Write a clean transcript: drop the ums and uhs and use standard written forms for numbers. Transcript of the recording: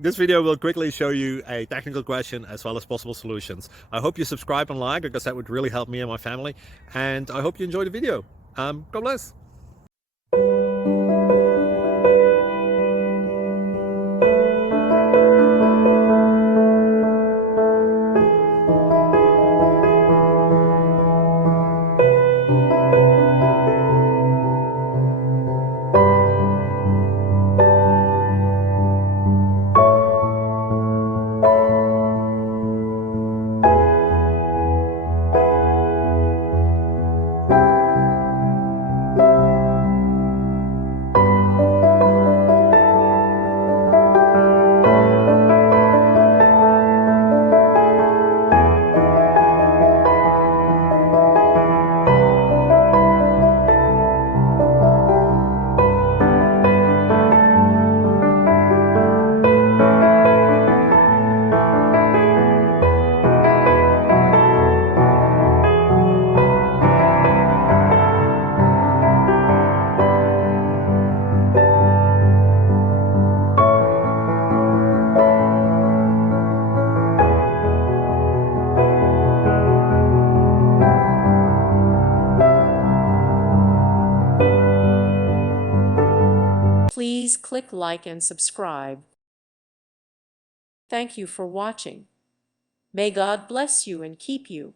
This video will quickly show you a technical question as well as possible solutions. I hope you subscribe and like, because that would really help me and my family. And I hope you enjoy the video. God bless. Please click like and subscribe. Thank you for watching. May God bless you and keep you.